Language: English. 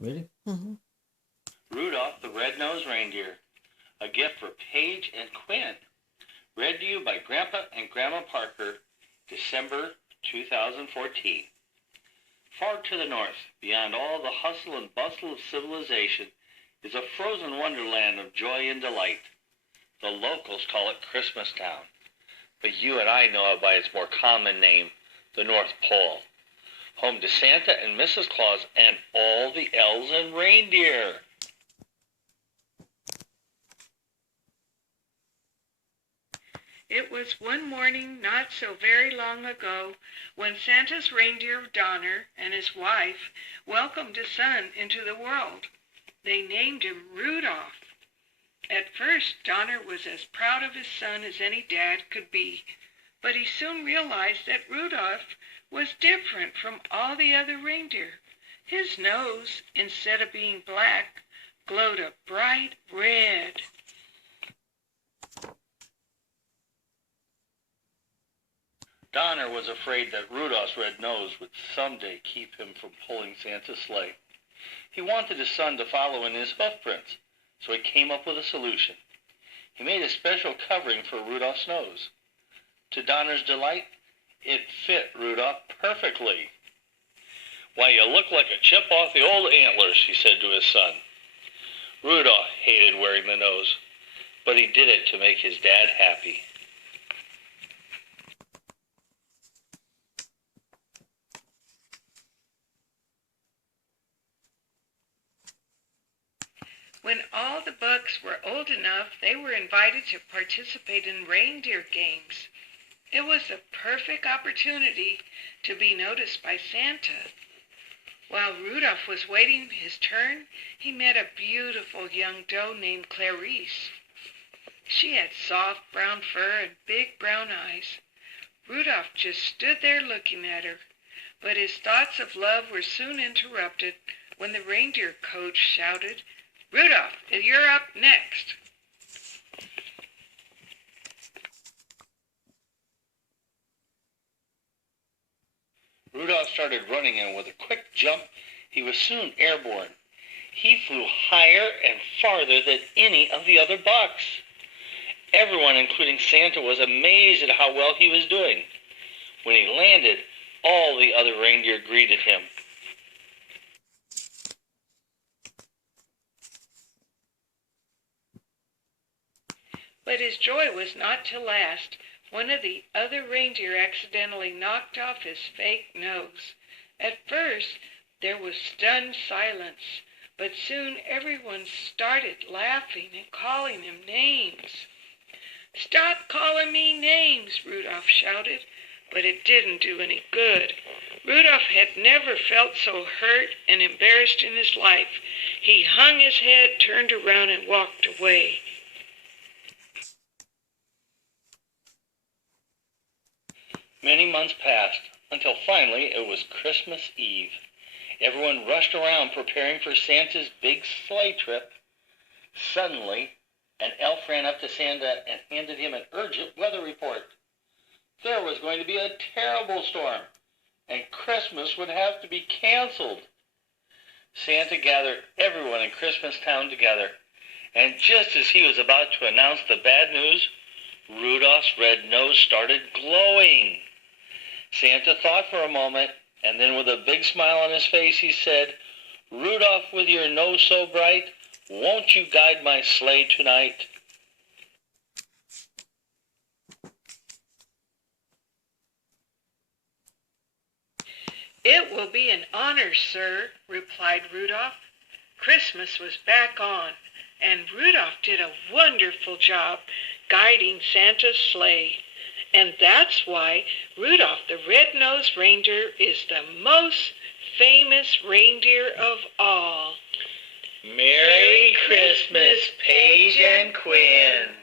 Ready? Mm-hmm. Rudolph the Red-Nosed Reindeer, a gift for Paige and Quinn. Read to you by Grandpa and Grandma Parker, December 2014. Far to the north, beyond all the hustle and bustle of civilization, is a frozen wonderland of joy and delight. The locals call it Christmas Town, but you and I know it by its more common name, the North Pole. Home to Santa and Mrs. Claus and all the elves and reindeer. It was one morning not so very long ago when Santa's reindeer Donner and his wife welcomed a son into the world. They named him Rudolph. At first, Donner was as proud of his son as any dad could be, but he soon realized that Rudolph was different from all the other reindeer. His nose, instead of being black, glowed a bright red. Donner was afraid that Rudolph's red nose would someday keep him from pulling Santa's sleigh. He wanted his son to follow in his hoof prints, so he came up with a solution. He made a special covering for Rudolph's nose. To Donner's delight, it fit Rudolph perfectly. "Why, you look like a chip off the old antlers," he said to his son. Rudolph hated wearing the nose, but he did it to make his dad happy. When all the Bucks were old enough, they were invited to participate in reindeer games. It was a perfect opportunity to be noticed by Santa. While Rudolph was waiting his turn, he met a beautiful young doe named Clarice. She had soft brown fur and big brown eyes. Rudolph just stood there looking at her, but his thoughts of love were soon interrupted when the reindeer coach shouted, "Rudolph, you're up next." Rudolph started running, and with a quick jump, he was soon airborne. He flew higher and farther than any of the other Bucks. Everyone, including Santa, was amazed at how well he was doing. When he landed, all the other reindeer greeted him. But his joy was not to last. One of the other reindeer accidentally knocked off his fake nose. At first, there was stunned silence, but soon everyone started laughing and calling him names. "Stop calling me names," Rudolph shouted, but it didn't do any good. Rudolph had never felt so hurt and embarrassed in his life. He hung his head, turned around, and walked away. Many months passed, until finally it was Christmas Eve. Everyone rushed around preparing for Santa's big sleigh trip. Suddenly, an elf ran up to Santa and handed him an urgent weather report. There was going to be a terrible storm, and Christmas would have to be canceled. Santa gathered everyone in Christmas Town together, and just as he was about to announce the bad news, Rudolph's red nose started glowing. Santa thought for a moment, and then with a big smile on his face, he said, "Rudolph, with your nose so bright, won't you guide my sleigh tonight?" "It will be an honor, sir," replied Rudolph. Christmas was back on, and Rudolph did a wonderful job guiding Santa's sleigh. And that's why Rudolph the Red-Nosed Reindeer is the most famous reindeer of all. Merry Christmas, Paige and Quinn.